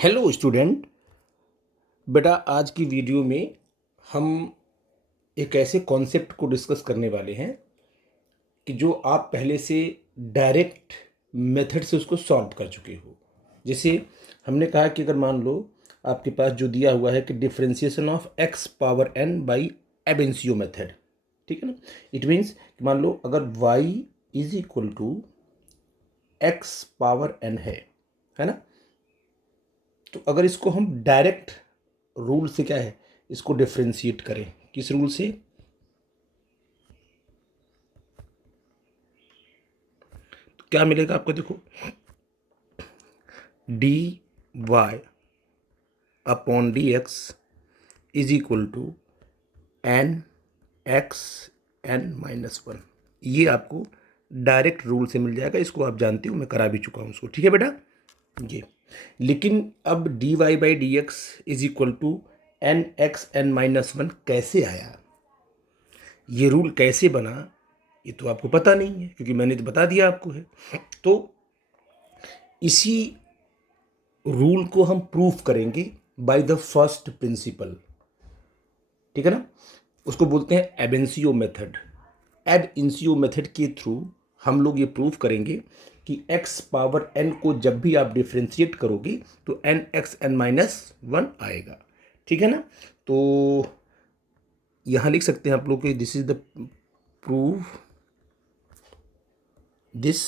Hello student. बेटा आज की वीडियो में हम एक ऐसे कॉन्सेप्ट को डिस्कस करने वाले हैं कि जो आप पहले से डायरेक्ट मेथड से उसको सॉल्व कर चुके हो। जैसे हमने कहा कि अगर मान लो आपके पास जो दिया हुआ है कि differentiation of x power n by ab initio method, ठीक है ना। इट मीन्स मान लो अगर y is equal to x power n है ना। तो अगर इसको हम डायरेक्ट रूल से क्या है इसको डिफ्रेंशिएट करें, किस रूल से? तो क्या मिलेगा आपको, देखो d y upon d x is equal to n x n minus one. ये आपको डायरेक्ट रूल से मिल जाएगा, इसको आप जानते हो, मैं करा भी चुका हूँ उसको, ठीक है बेटा ये। लेकिन अब d y by d x is equal to n x n minus one कैसे आया, ये रूल कैसे बना, ये तो आपको पता नहीं है क्योंकि मैंने तो बता दिया आपको है। तो इसी रूल को हम प्रूफ करेंगे बाय द फर्स्ट प्रिंसिपल, ठीक है ना। उसको बोलते हैं एबेंसियो मेथड। एब इंसियो मेथड के थ्रू हम लोग ये प्रूफ करेंगे कि x पावर n को जब भी आप डिफ्रेंशिएट करोगे तो n x n minus one आएगा, ठीक है ना। तो यहां लिख सकते हैं आप लोग कि this is the proof this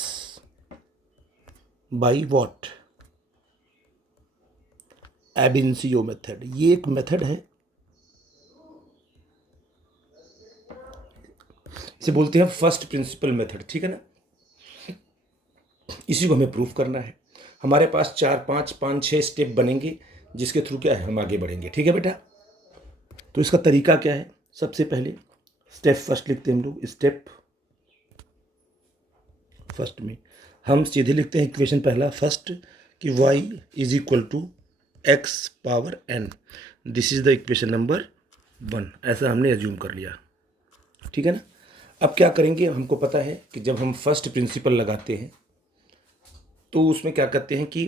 by what ab initio method. ये एक मेथड है, इसे बोलते हैं फर्स्ट प्रिंसिपल मेथड, ठीक है ना। इसी को हमें प्रूफ करना है। हमारे पास 4 5 5 6 स्टेप बनेंगे जिसके थ्रू क्या है हम आगे बढ़ेंगे, ठीक है बेटा। तो इसका तरीका क्या है, सबसे पहले स्टेप फर्स्ट लिखते हैं हम लोग। स्टेप फर्स्ट में हम सीधे लिखते हैं इक्वेशन पहला फर्स्ट कि y is equal to x power n। This is the equation number 1, ऐसा हमने एज्यूम कर लिया, ठीक है ना। अब क्या करेंगे, हमको पता है कि जब हम फर्स्ट प्रिंसिपल लगाते हैं तो उसमें क्या करते हैं कि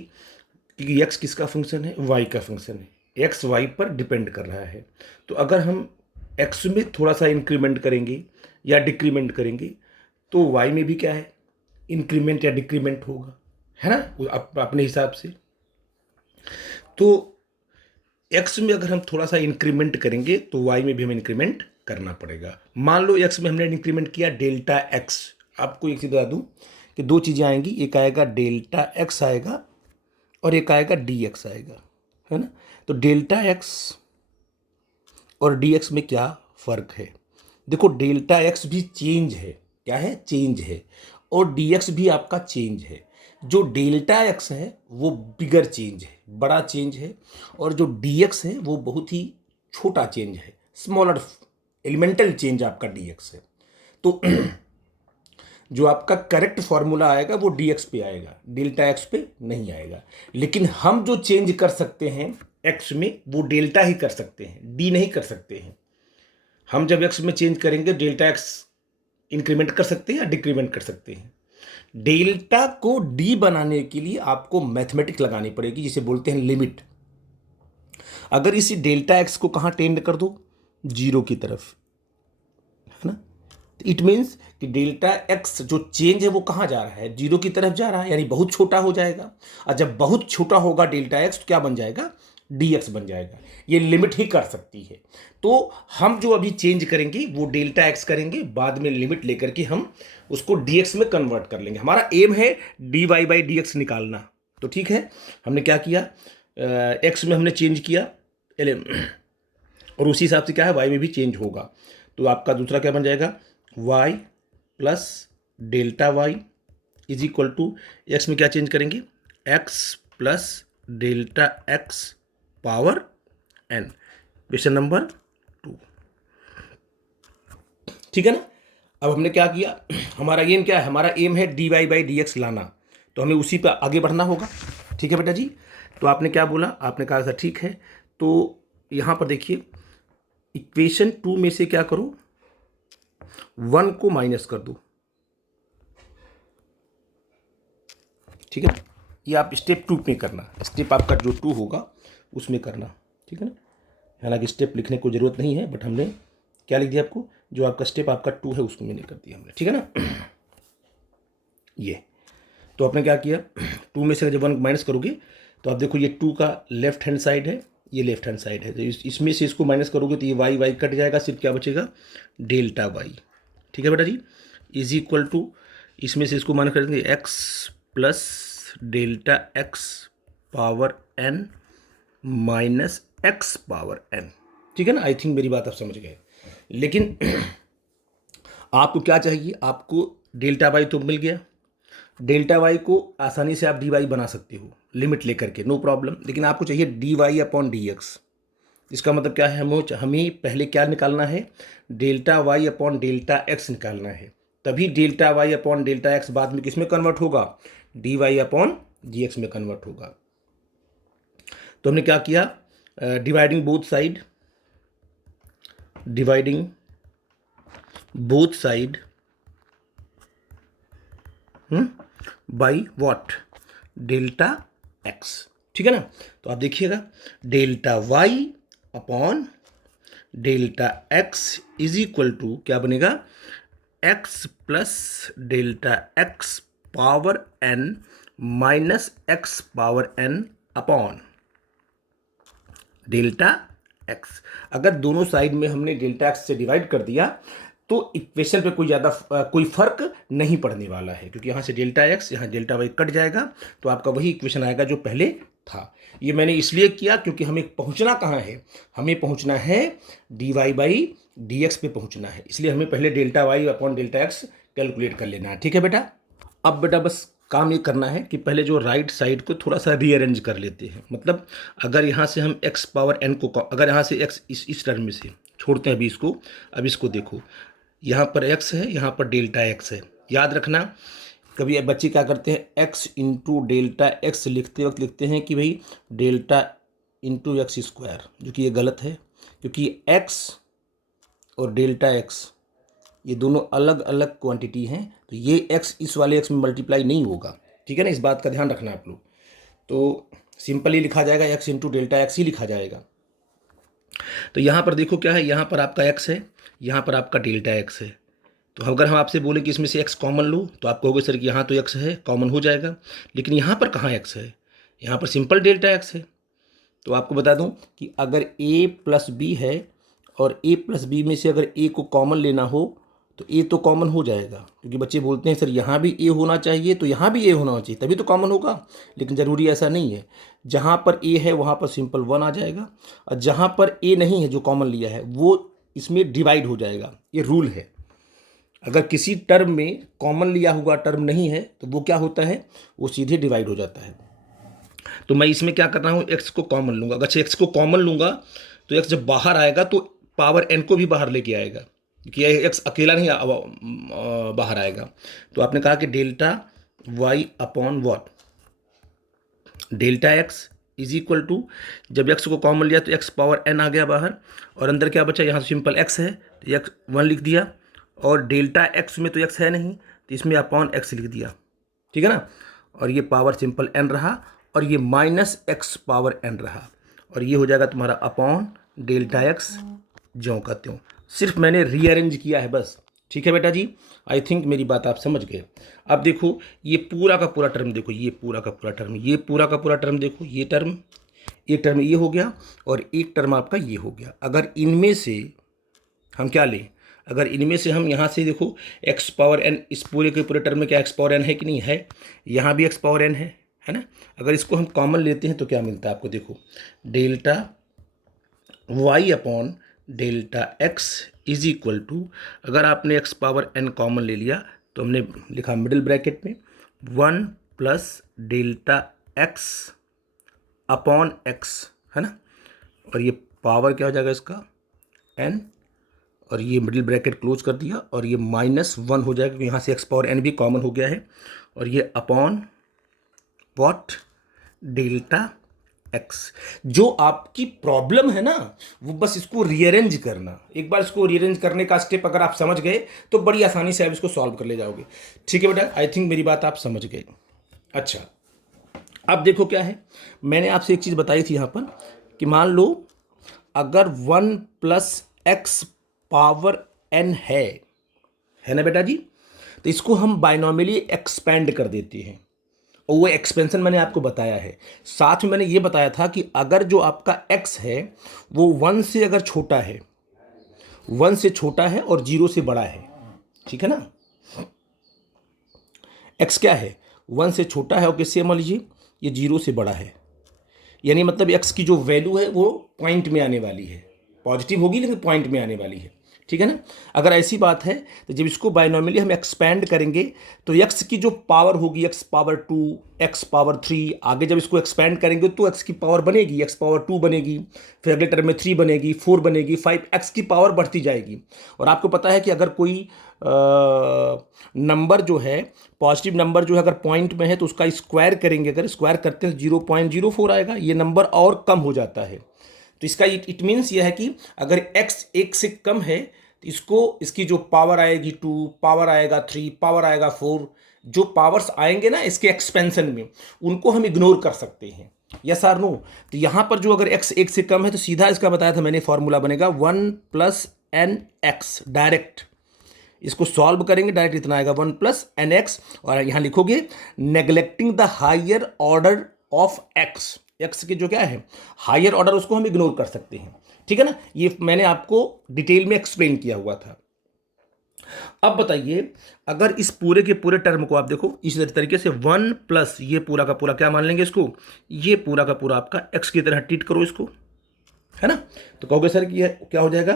x किसका फंक्शन है, y का फंक्शन है, x y पर डिपेंड कर रहा है। तो अगर हम x में थोड़ा सा इंक्रीमेंट करेंगे या डिक्रीमेंट करेंगे तो y में भी क्या है इंक्रीमेंट या डिक्रीमेंट होगा, है ना, अपने हिसाब से। तो x में अगर हम थोड़ा सा इंक्रीमेंट करेंगे तो y में भी हमें इंक्रीमेंट करना पड़ेगा। मान लो x में हमने इंक्रीमेंट किया डेल्टा x। आपको एक चीज बता दूं कि दो चीजें आएंगी, एक आएगा डेल्टा x आएगा और एक आएगा dx आएगा, है ना। तो डेल्टा x और dx में क्या फर्क है, देखो डेल्टा x भी चेंज है, क्या है, चेंज है, और dx भी आपका चेंज है। जो डेल्टा x है वो बिगर चेंज है, बड़ा चेंज है, और जो dx है वो बहुत ही छोटा चेंज है, स्मॉलर एलिमेंटल चेंज आपका dx है। तो जो आपका करेक्ट फॉर्मूला आएगा वो dx पे आएगा, डेल्टा x पे नहीं आएगा। लेकिन हम जो चेंज कर सकते हैं x में वो डेल्टा ही कर सकते हैं, d नहीं कर सकते हैं। हम जब x में चेंज करेंगे डेल्टा x इंक्रीमेंट कर सकते हैं या डिक्रीमेंट कर सकते हैं। डेल्टा को d बनाने के लिए आपको मैथमेटिक्स लगानी पड़ेगी जिसे बोलते हैं लिमिट। अगर इसी डेल्टा x को कहां टेंड कर दो, जीरो की तरफ, है ना। इट मीन्स कि डेल्टा एक्स जो चेंज है वो कहाँ जा रहा है, जीरो की तरफ जा रहा है, यानी बहुत छोटा हो जाएगा। और जब बहुत छोटा होगा डेल्टा एक्स तो क्या बन जाएगा, डी एक्स बन जाएगा। ये लिमिट ही कर सकती है। तो हम जो अभी चेंज करेंगे वो डेल्टा एक्स करेंगे, बाद में लिमिट लेकर के हम उसको डी एक्स में कन्वर्ट कर लेंगे। हमारा एम है d y by d x निकालना। तो ठीक है, हमने क्या किया, एक्स में हमने चेंज किया और उसी हिसाब से क्या है वाई में भी चेंज होगा। तो आपका दूसरा क्या बन जाएगा, y plus delta y is equal to x में क्या चेंज करेंगे, x plus delta x power n, question number 2, ठीक है ना। अब हमने क्या किया, हमारा एम क्या है, हमारा एम है d y by d x लाना, तो हमें उसी पर आगे बढ़ना होगा, ठीक है बेटा जी। तो आपने क्या बोला, आपने कहा था ठीक है। तो यहां पर देखिए इक्वेशन 2 में से क्या करो, 1 को माइनस कर दो, ठीक है। ये आप स्टेप 2 में करना, स्टेप आपका जो 2 होगा उसमें करना, ठीक है ना। हालांकि स्टेप लिखने को ज़रूरत नहीं है, बट हमने क्या लिख दिया आपको, जो आपका स्टेप आपका 2 है उसको मैंने कर दिया हमने, ठीक है ना। ये तो आपने क्या किया, 2 में से जब 1 माइनस करोगे तो आप देखो ये 2 का लेफ्ट हैंड साइड है, ये लेफ्ट हैंड साइड है, तो इसमें से इसको माइनस करोगे तो ये वाई वाई कट जाएगा, सिर्फ क्या बचेगा, डेल्टा वाई, ठीक है बेटा जी। इज इक्वल टू, इसमें से इसको माइनस कर देंगे x plus delta x power n minus x power n, ठीक है ना। आई थिंक मेरी बात आप समझ गए। लेकिन आपको क्या चाहिए, आपको डेल्टा वाई तो मिल गया, डेल्टा वाई को आसानी से आप डी वाई बना सकते हो लिमिट लेकर के, नो प्रॉब्लम। लेकिन आपको चाहिए d y upon d x. इसका मतलब क्या है, हमें पहले क्या निकालना है, delta y upon delta x निकालना है, तभी delta y upon delta x बाद में किस में कन्वर्ट होगा, d y upon d x में कन्वर्ट होगा। तो हमने क्या किया, dividing both side, dividing both side by what, delta x, ठीक है ना। तो आप देखिएगा delta y upon delta x is equal to क्या बनेगा, x plus delta x power n minus x power n upon delta x. अगर दोनों साइड में हमने डेल्टा एक्स से डिवाइड कर दिया तो इक्वेशन पे कोई फर्क नहीं पड़ने वाला है, क्योंकि यहाँ से डेल्टा एक्स यहाँ डेल्टा वाई कट जाएगा, तो आपका वही इक्वेशन आएगा जो पहले था। ये मैंने इसलिए किया क्योंकि हमें पहुँचना कहाँ है, हमें पहुँचना है d y by d x पे पहुँचना है, इसलिए हमें पहले delta y upon delta x calculate कर लेना है, ठीक है बेटा। अब बेटा बस काम ये करना है कि पहले जो राइट साइड को थोड़ा सा रीअरेंज कर लेते हैं। मतलब अगर यहाँ से हम एक्स पावर एन को, अगर यहाँ से एक्स इस टर्म में से छोड़ते हैं अभी इसको, अब इसको देखो, यहाँ पर एक्स है, यहाँ पर डेल्टा एक्स है। याद रखना, कभी बच्चे क्या करते हैं, एक्स इंटू डेल्टा एक्स लिखते वक्त लिखते हैं कि भाई डेल्टा इंटू एक्स स्क्वायर, जो कि ये गलत है, क्योंकि एक्स और डेल्टा एक्स ये दोनों अलग अलग क्वांटिटी हैं, तो ये एक्स इस वाले एक्स में मल्टीप्लाई नहीं होगा, ठीक है ना। इस बात का ध्यान रखना आप लोग। तो सिंपली लिखा जाएगा एक्स इंटू डेल्टा एक्स ही लिखा जाएगा। तो यहाँ पर देखो क्या है, यहाँ पर आपका एक्स है, यहाँ पर आपका डेल्टा एक्स है। तो अगर हम आपसे बोले कि इसमें से एक्स कॉमन लो, तो आप कहोगे सर कि यहाँ तो एक्स है, कॉमन हो जाएगा, लेकिन यहाँ पर कहाँ एक्स है, यहाँ पर सिंपल डेल्टा एक्स है। तो आपको बता दूं कि अगर ए प्लस बी है और ए प्लस बी में से अगर ए को कॉमन लेना हो तो ए तो कॉमन हो जाएगा, क्योंकि बच्चे बोलते हैं सर यहाँ भी ए होना चाहिए तो यहाँ भी ए होना चाहिए तभी तो कॉमन होगा, लेकिन ज़रूरी ऐसा नहीं है। जहाँ पर ए है वहाँ पर सिंपल 1 आ जाएगा, और जहाँ पर ए नहीं है जो कॉमन लिया है वो इसमें डिवाइड हो जाएगा, ये रूल है। अगर किसी टर्म में कॉमन लिया हुआ टर्म नहीं है तो वो क्या होता है, वो सीधे डिवाइड हो जाता है। तो मैं इसमें क्या कर रहा हूँ, एक्स को कॉमन लूँगा। अगर एक्स को कॉमन लूँगा तो एक्स जब बाहर आएगा तो पावर एन को भी बाहर लेके आएगा, कि एक्स अकेला नहीं बाहर आएगा। तो आपने कहा कि delta y upon what, delta x is equal to, जब एक्स को कॉमन लिया तो एक्स पावर एन आ गया बाहर, और अंदर क्या बचा, यहाँ सिंपल एक्स है तो एक्स 1 लिख दिया, और डेल्टा एक्स में तो एक्स है नहीं तो इसमें अपॉन एक्स लिख दिया, ठीक है ना। और ये पावर सिंपल एन रहा, और ये माइनस एक्स पावर एन रहा, और ये हो जाएगा तुम्हारा अपॉन डेल्टा एक्स ज्यों का त्यों। सिर्फ मैंने रीअरेंज किया है बस, ठीक है बेटा जी। आई थिंक मेरी बात आप समझ गए। अब देखो ये पूरा का पूरा टर्म देखो, ये पूरा का पूरा टर्म, ये पूरा का पूरा टर्म देखो, ये टर्म, एक टर्म ये हो गया और एक टर्म आपका ये हो गया। अगर इनमें से हम क्या लें, अगर इनमें से हम यहाँ से देखो एक्स पावर एन, इस पूरे के पूरे टर्म में क्या एक्स पावर एन है कि नहीं है, यहाँ भी एक्स पावर एन है ना। अगर इसको हम कॉमन लेते हैं तो क्या मिलता है आपको, देखो delta y upon delta x is equal to, अगर आपने एक्स पावर एन कॉमन ले लिया तो हमने लिखा मिडिल ब्रैकेट में 1 plus delta x upon x, है ना, और ये पावर क्या हो जाएगा इसका एन, और ये मिडिल ब्रैकेट क्लोज कर दिया, और ये -1 हो जाएगा क्योंकि यहाँ से एक्स पावर एन भी कॉमन हो गया है, और ये अपॉन वॉट, डेल्टा एक्स। जो आपकी प्रॉब्लम है ना वो बस इसको रीअरेंज करना, एक बार इसको रीअरेंज करने का स्टेप अगर आप समझ गए तो बड़ी आसानी से आप इसको सॉल्व कर ले जाओगे, ठीक है बेटा। आई थिंक मेरी बात आप समझ गए। अच्छा अब देखो क्या है, मैंने आपसे एक चीज़ बताई थी यहाँ पर कि मान लो अगर 1 प्लस एक्स पावर एन है ना बेटा जी, तो इसको हम बाइनॉमियली एक्सपेंड कर देते हैं, और वो एक्सपेंशन मैंने आपको बताया है। साथ में मैंने ये बताया था कि अगर जो आपका x है वो 1 से अगर छोटा है, 1 से छोटा है और 0 से बड़ा है, ठीक है ना, x क्या है, 1 से छोटा है और किससे मान लीजिए ये 0 से बड़ा है, यानी मतलब x की जो वैल्यू है वो पॉइंट में आने वाली है, पॉजिटिव होगी लेकिन पॉइंट में आने वाली है, ठीक है ना। अगर ऐसी बात है तो जब इसको बाइनॉमियली हम एक्सपैंड करेंगे तो x की जो पावर होगी x पावर 2, x पावर 3, आगे जब इसको एक्सपैंड करेंगे तो x की पावर बनेगी, x पावर 2 बनेगी, फिर अगले टर्म में 3 बनेगी, 4 बनेगी, 5, x की पावर बढ़ती जाएगी। और आपको पता है कि अगर कोई नंबर जो है, पॉजिटिव नंबर जो है अगर पॉइंट में है तो उसका स्क्वायर करेंगे, अगर स्क्वायर करते हैं 0.04 आएगा, ये नंबर और कम हो जाता है। तो इसका इट मीन्स ये है कि अगर x 1 से कम है तो इसकी जो पावर आएगी 2, पावर आएगा 3, पावर आएगा 4, जो पावर्स आएंगे ना इसके एक्सपेंशन में उनको हम इग्नोर कर सकते हैं, यस और नो। तो यहाँ पर जो अगर x 1 से कम है तो सीधा इसका बताया था मैंने, फॉर्मूला बनेगा 1 प्लस एन एक्स, डायरेक्ट इसको सॉल्व करेंगे डायरेक्ट इतना आएगा 1 प्लस एन एक्स, और यहाँ लिखोगे neglecting the higher order of x, x के जो क्या है हायर ऑर्डर उसको हम इग्नोर कर सकते हैं, ठीक है ना। ये मैंने आपको डिटेल में एक्सप्लेन किया हुआ था। अब बताइए अगर इस पूरे के पूरे टर्म को आप देखो इस तरीके से 1 प्लस ये पूरा का पूरा क्या मान लेंगे इसको, ये पूरा का पूरा आपका एक्स की तरह ट्रीट करो इसको, है ना। तो कहोगे सर कि क्या हो जाएगा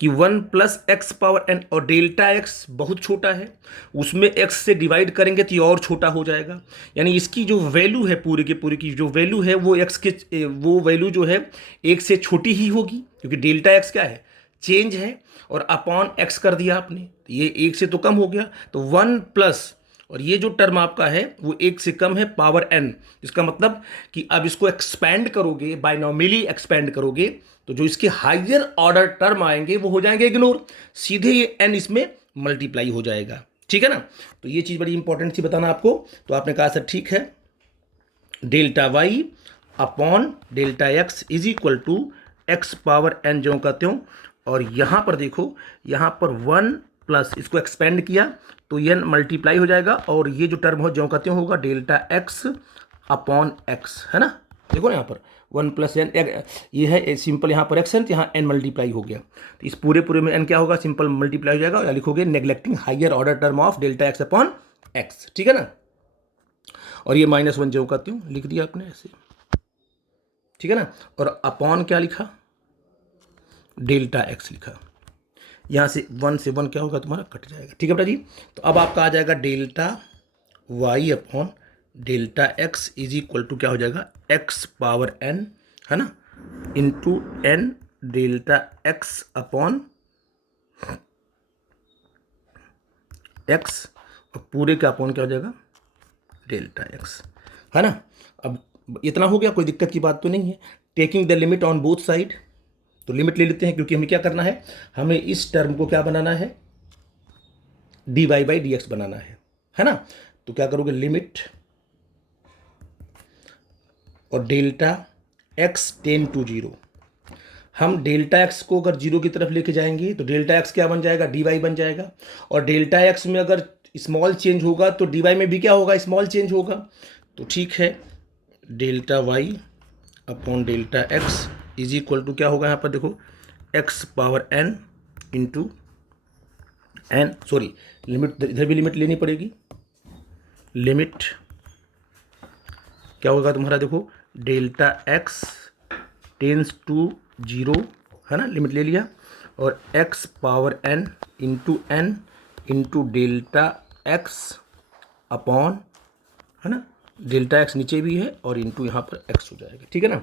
कि 1 प्लस एक्स पावर एन, और डेल्टा एक्स बहुत छोटा है, उसमें एक्स से डिवाइड करेंगे तो ये और छोटा हो जाएगा, यानी इसकी जो वैल्यू है पूरे के पूरे की जो वैल्यू है वो एक्स के वो वैल्यू जो है एक से छोटी ही होगी, क्योंकि डेल्टा एक्स क्या है, चेंज है, और अपॉन एक्स कर दिया आपने तो ये एक से तो कम हो गया, तो 1 प्लस और ये जो टर्म आपका है वो एक से कम है पावर एन, इसका मतलब कि अब इसको एक्सपैंड करोगे, बाइनॉमियली एक्सपैंड करोगे तो जो इसके हायर ऑर्डर टर्म आएंगे वो हो जाएंगे इग्नोर, सीधे ये एन इसमें मल्टीप्लाई हो जाएगा, ठीक है ना। तो ये चीज़ बड़ी इंपॉर्टेंट थी बताना आपको। तो आपने कहा सर ठीक है, delta y upon delta x is equal to x power n जो कहते हो, और यहाँ पर देखो यहाँ पर 1 प्लस इसको एक्सपेंड किया तो ये मल्टीप्लाई हो जाएगा, और ये जो टर्म हो जो कहते होगा डेल्टा एक्स अपॉन एक्स, है ना। देखो ना यहाँ पर 1 प्लस एन, ये है सिंपल, यहाँ पर एक्स है तो यहाँ एन मल्टीप्लाई हो गया, तो इस पूरे पूरे में एन क्या होगा, सिंपल मल्टीप्लाई हो जाएगा, या लिखोगे neglecting higher order term of delta x upon x, ठीक है ना। और ये -1 जो कहती हूँ लिख दिया आपने ऐसे, ठीक है ना, और अपॉन क्या लिखा, डेल्टा एक्स लिखा, यहाँ से 1 से 1 क्या होगा तुम्हारा कट जाएगा, ठीक है बेटा जी। तो अब आपका आ जाएगा delta y upon delta x is equal to क्या हो जाएगा, एक्स पावर एन, है ना, into n delta x upon x, और पूरे का अपॉन क्या हो जाएगा डेल्टा एक्स, है ना। अब इतना हो गया, कोई दिक्कत की बात तो नहीं है। Taking the limit on both side, तो लिमिट ले लेते हैं, क्योंकि हमें क्या करना है, हमें इस टर्म को क्या बनाना है, d y by d x बनाना है ना। तो क्या करोगे, लिमिट और डेल्टा एक्स टेन टू 0, हम डेल्टा एक्स को अगर 0 की तरफ लेके जाएंगे तो डेल्टा एक्स क्या बन जाएगा, डी वाई बन जाएगा, और डेल्टा एक्स में अगर स्मॉल चेंज होगा तो डी वाई में भी क्या होगा, स्मॉल चेंज होगा। तो ठीक है, delta y upon delta x is equal to क्या होगा, यहाँ पर देखो x power n into n, sorry limit इधर भी लिमिट लेनी पड़ेगी, लिमिट क्या होगा तुम्हारा, देखो डेल्टा एक्स टेंस टू 0, है ना, लिमिट ले लिया, और x power n into delta x upon, है ना, डेल्टा एक्स नीचे भी है और इंटू यहाँ पर एक्स हो जाएगा, ठीक है ना।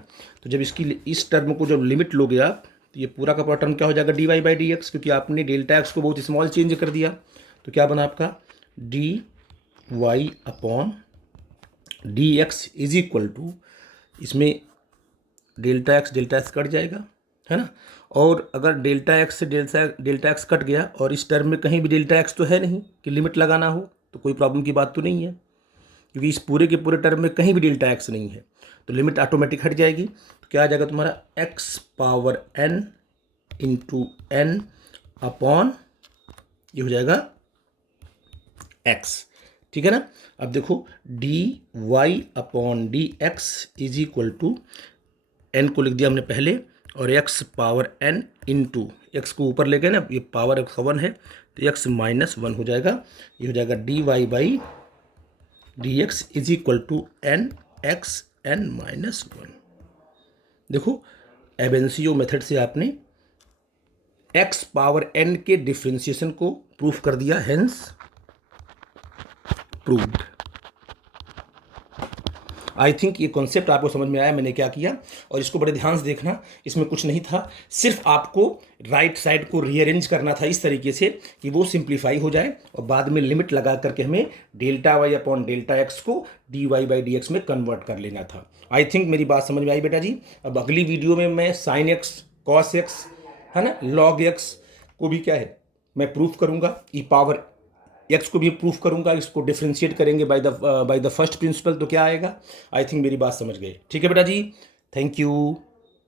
तो जब इसकी इस टर्म को जब लिमिट लोगे आप तो ये पूरा का पूरा टर्म क्या हो जाएगा, d y by d x, क्योंकि आपने डेल्टा एक्स को बहुत स्मॉल चेंज कर दिया, तो क्या बना आपका d y upon d x is equal to, इसमें डेल्टा एक्स कट जाएगा, है ना, और अगर डेल्टा एक्स से डेल्टा एक्स कट गया और इस टर्म में कहीं भी डेल्टा एक्स तो है नहीं कि लिमिट लगाना हो, तो कोई प्रॉब्लम की बात तो नहीं है, क्योंकि इस पूरे के पूरे टर्म में कहीं भी डेल्टा एक्स नहीं है, तो लिमिट ऑटोमेटिक हट जाएगी। तो क्या आ जाएगा तुम्हारा x power n into n upon ये हो जाएगा x, ठीक है ना। अब देखो d y upon d x is equal to n को लिख दिया हमने पहले, और x power n into x को ऊपर ले गए ना, ये पावर x 1 है तो x माइनस 1 हो जाएगा। ये हो जाएगा d y by d x is equal to n x n minus 1। देखो एबेंसियो मेथड से आपने x पावर n के डिफ्रेंशिएशन को प्रूफ कर दिया, हेंस प्रूव्ड। आई थिंक ये कॉन्सेप्ट आपको समझ में आया मैंने क्या किया, और इसको बड़े ध्यान से देखना, इसमें कुछ नहीं था, सिर्फ आपको राइट साइड को रीअरेंज करना था इस तरीके से कि वो सिंप्लीफाई हो जाए, और बाद में लिमिट लगा करके हमें delta y upon delta x को d y by d x में कन्वर्ट कर लेना था। आई थिंक मेरी बात समझ में आई बेटा जी। अब अगली वीडियो में मैं साइन एक्स, कॉस एक्स, है ना, लॉग एक्स को भी क्या है मैं प्रूफ करूंगा, ई पावर एक्स को भी प्रूफ करूंगा, इसको डिफ्रेंशिएट करेंगे बाय द फर्स्ट प्रिंसिपल, तो क्या आएगा। आई थिंक मेरी बात समझ गए, ठीक है बेटा जी, थैंक यू।